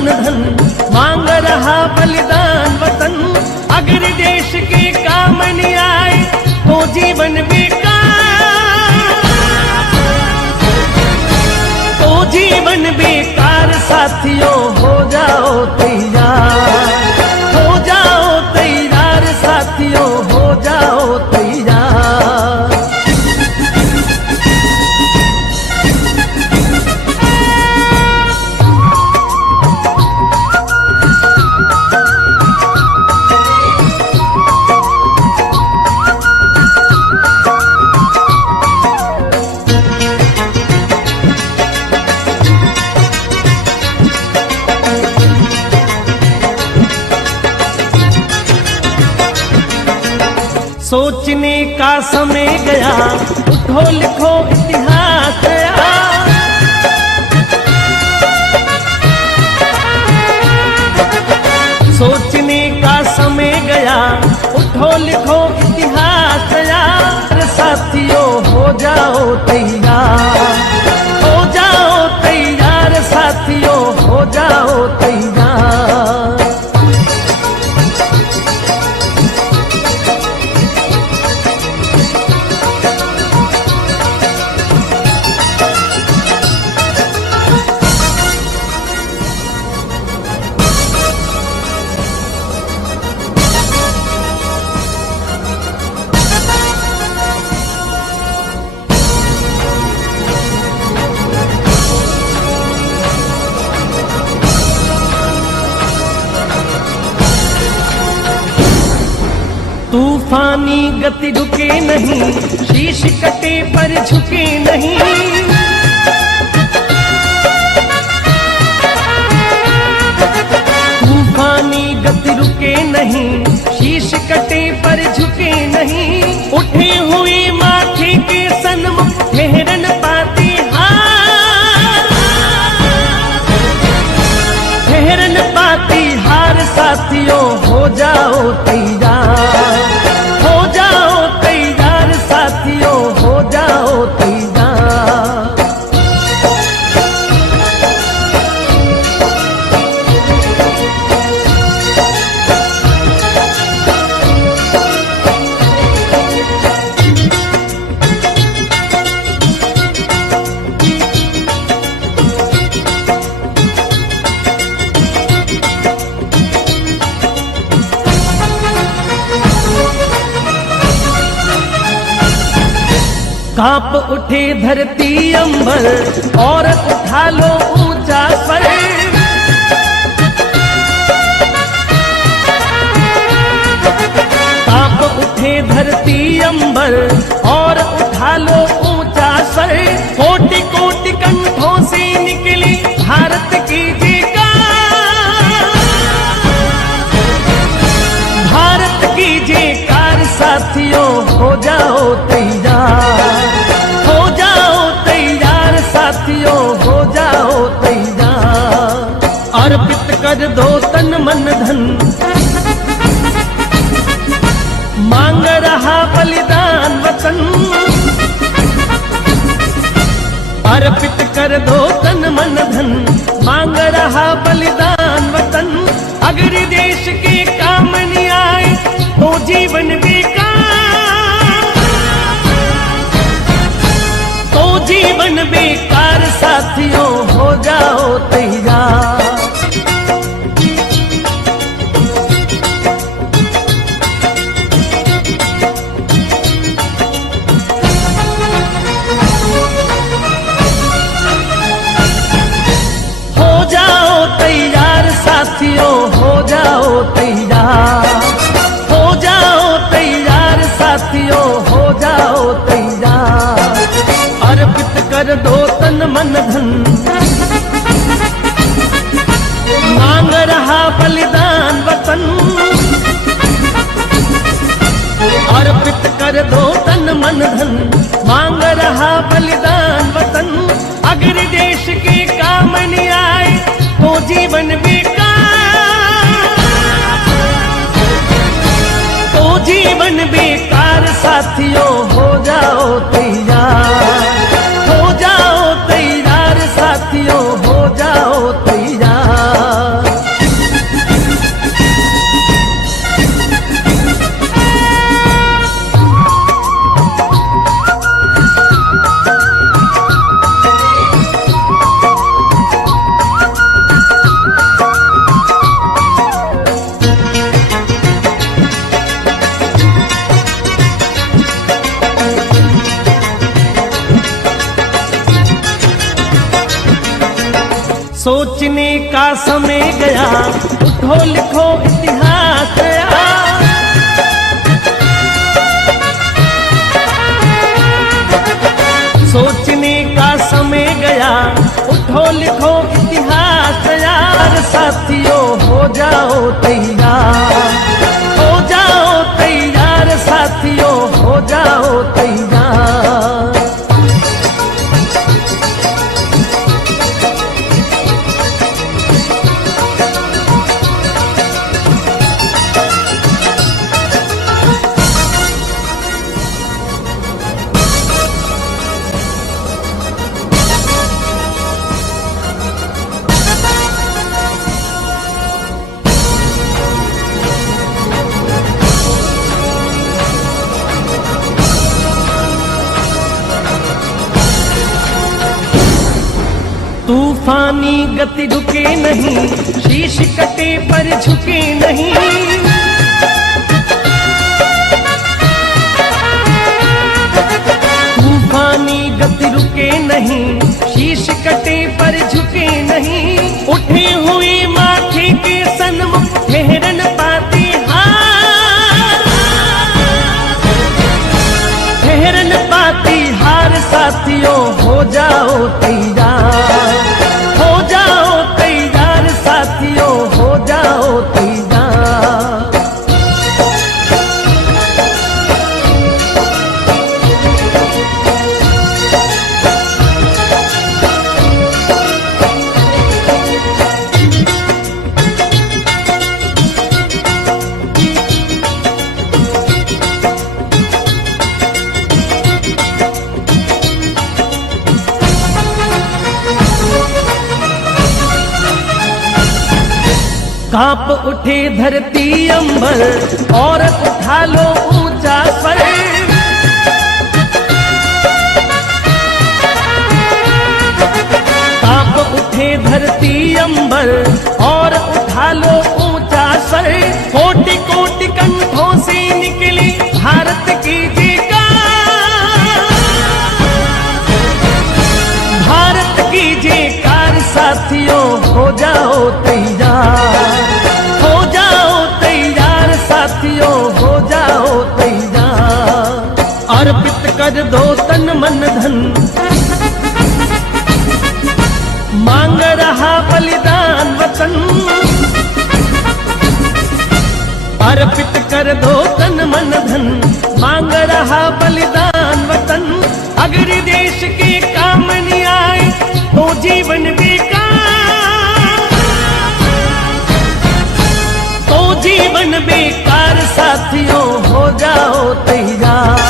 मन धन, मांग रहा बलिदान वतन। अगर देश के काम नहीं आए तो जीवन बेकार, तो जीवन बेकार। साथियों हो जाओ तैयार, हो जाओ तैयार, साथियों हो जाओ तैयार। सोचने का समय गया, उठो लिखो इतिहास गया। सोचने का समय गया, उठो लिखो इतिहास गया। साथियों हो जाओ तैयार, हो जाओ तैयार, साथियों हो जाओ तैयार। तूफानी गति रुके नहीं, शीश कटे पर झुके नहीं। तूफानी गति रुके नहीं, शीश कटे पर झुके नहीं। उठे हुए माथे के सन्मुख ठहरन पाती हार, ठहरन पाती हार। साथियों हो जाओ तैयार, हो जाओ तैयार, साथियों हो जाओ तैयार। कांप उठे धरती अंबर और उठा लो ऊंचा स्वर। कांप उठे धरती अंबर और उठा लो ऊंचा स्वर। कोटि कोटि कंठों से निकली भारत की जयकार, भारत की जयकार। साथियों हो जाओ तैयार, हो जाओ तैयार, साथियों हो जाओ तैयार। अर्पित कर दो तन मन धन, मांग रहा बलिदान वतन। अर्पित कर दो तन मन धन, मांग रहा बलिदान वतन। अगर देश के काम नहीं आए तो जीवन बेकार, तो जीवन बेकार। साथियों हो जाओ तैयार, हो जाओ तैयार, साथियों हो जाओ तैयार, हो जाओ तैयार, साथियों हो जाओ तैयार। अर्पित कर दो तन मन धन, मांग रहा बलिदान वतन। अर्पित कर दो तन मन धन, मांग रहा बलिदान वतन। अगर देश के काम नहीं आए तो जीवन बेकार, तो जीवन बेकार। साथियों हो जाओ तैयार, हो जाओ तैयार, साथियों हो जाओ तैयार। सोचने का समय गया, उठो लिखो इतिहास गया। सोचने का समय गया, उठो लिखो इतिहास यार। साथियों हो जाओ तैयार, हो जाओ तैयार, साथियों हो जाओ तैयार। तूफानी गति रुके नहीं, शीश कटे पर झुके नहीं। तूफानी गति रुके नहीं, शीश कटे पर झुके नहीं। उठे हुए माथे के सन्मुख ठहरन पाती हार, ठहरन पाती हार। साथियों हो जाओ तैयार, हो जाओ तैयार, साथियों हो जाओ तैयार। कांप उठे धरती अंबर और उठा लो ऊंचा स्वर। कांप उठे धरती अंबर और उठा लो ऊंचा स्वर। कोटि कोटि कंठों से निकली भारत की जयकार, भारत की जयकार। साथियों हो जाओ तैयार, हो जाओ तैयार, साथियों हो जाओ तैयार। अर्पित कर दो तन मन धन, मांग रहा बलिदान वतन। अर्पित कर दो तन मन धन, मांग रहा बलिदान वतन। अगर देश के काम नहीं आए तो जीवन बेकार, तो जीवन बेकार। साथियों हो जाओ तैयार।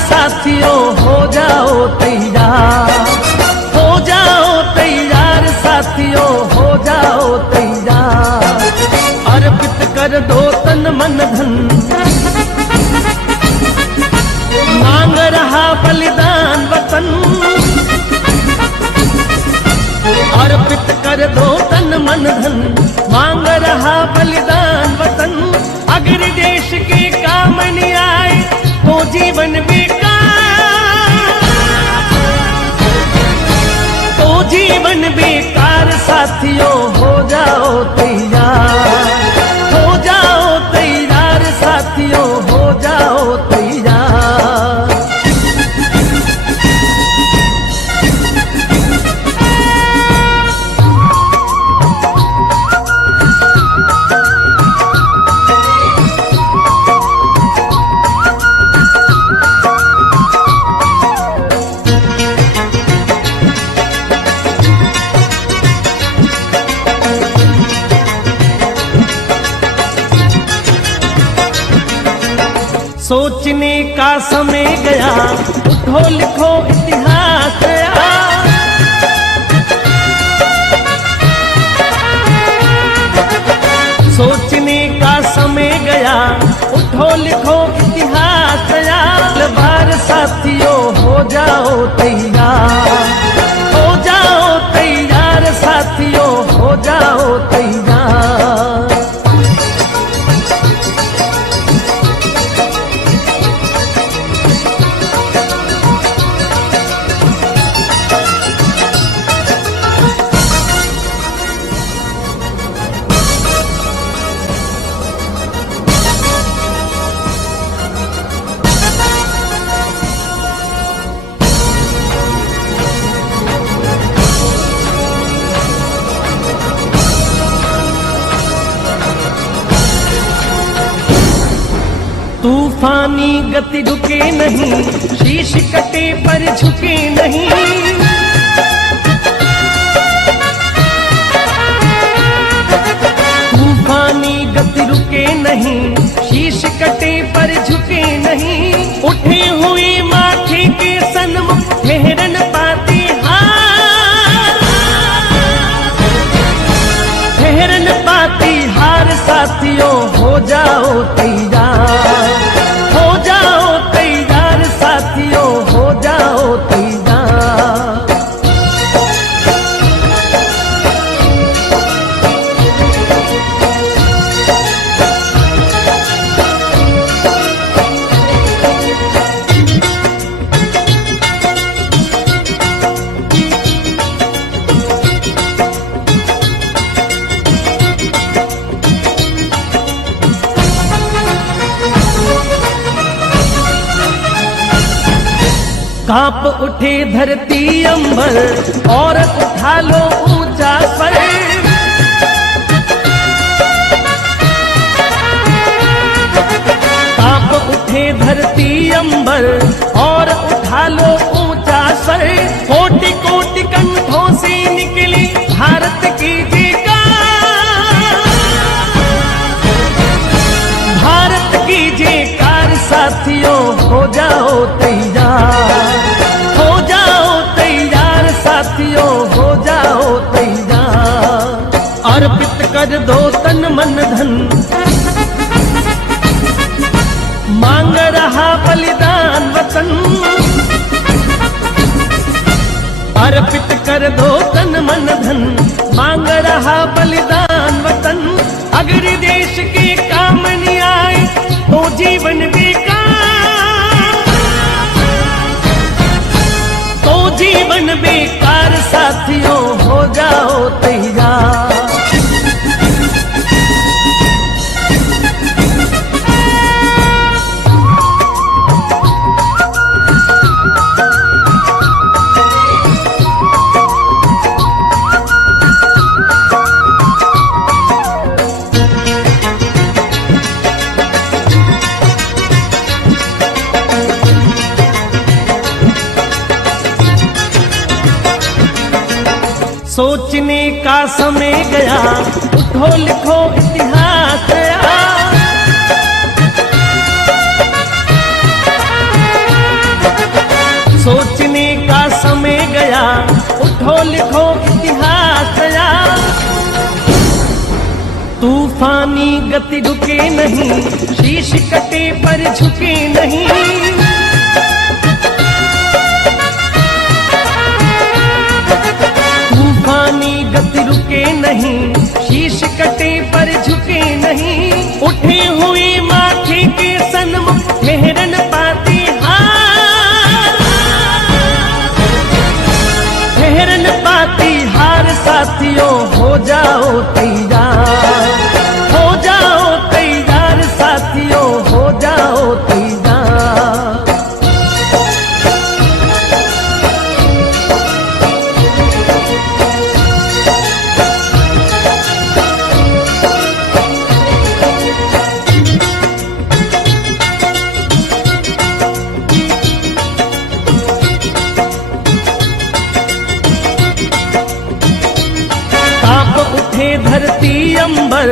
साथियों हो जाओ तैयार, हो जाओ तैयार, साथियों हो जाओ तैयार। अर्पित कर दो तन मन धन, मांग रहा बलिदान वतन। अर्पित कर दो तन मन धन, मांग रहा बलिदान वतन। अगर देश के काम नहीं आए तो जीवन बेकार, तो जीवन बेकार। साथियों हो जाओ तैयार, हो जाओ तैयार, साथियों हो जाओ तैयार। सोचने का समय गया, उठो लिखो इतिहास गया। सोच तैयार। तूफानी गति रुके नहीं, शीश कटे पर झुके नहीं। तूफानी गति रुके नहीं, शीश कटे पर झुके नहीं। उठे हुए माथे के सन्मुख ठहरन पाती हार, ठहरन पाती हार। साथियों हो जाओ तैयार, हो जाओ तैयार। साथियों हो जाओ तैयार। कांप उठे धरती अंबर और उठा लो ऊंचा स्वर। कांप उठे धरती अंबर और उठा लो ऊंचा स्वर। कोटि कोटि कंठों से निकली भारत की जयकार, भारत की जयकार। साथियों हो जाओ तैयार, हो जाओ तैयार। साथियों हो जाओ तैयार। अर्पित कर दो तन मन धन, मांग रहा बलिदान वतन। अर्पित कर दो तन मन धन, मांग रहा बलिदान वतन। अगर देश के काम नहीं आए तो जीवन बेकार, तो जीवन बेकार। साथियों हो जाओ तैयार। सोचने का समय गया, उठो लिखो इतिहास गया। सोचने का समय गया, उठो लिखो इतिहास गया। तूफानी गति रुके नहीं, शीश कटे पर झुके नहीं। तूफानी गति रुके नहीं, शीश कटे पर झुके नहीं। उठे हुए माथे के सन्मुख ठहरन पाती हार, ठहरन पाती हार। साथियों हो जाओ तैयार, हो जाओ तैयार। साथियों हो जाओ तैयार। धरती अंबर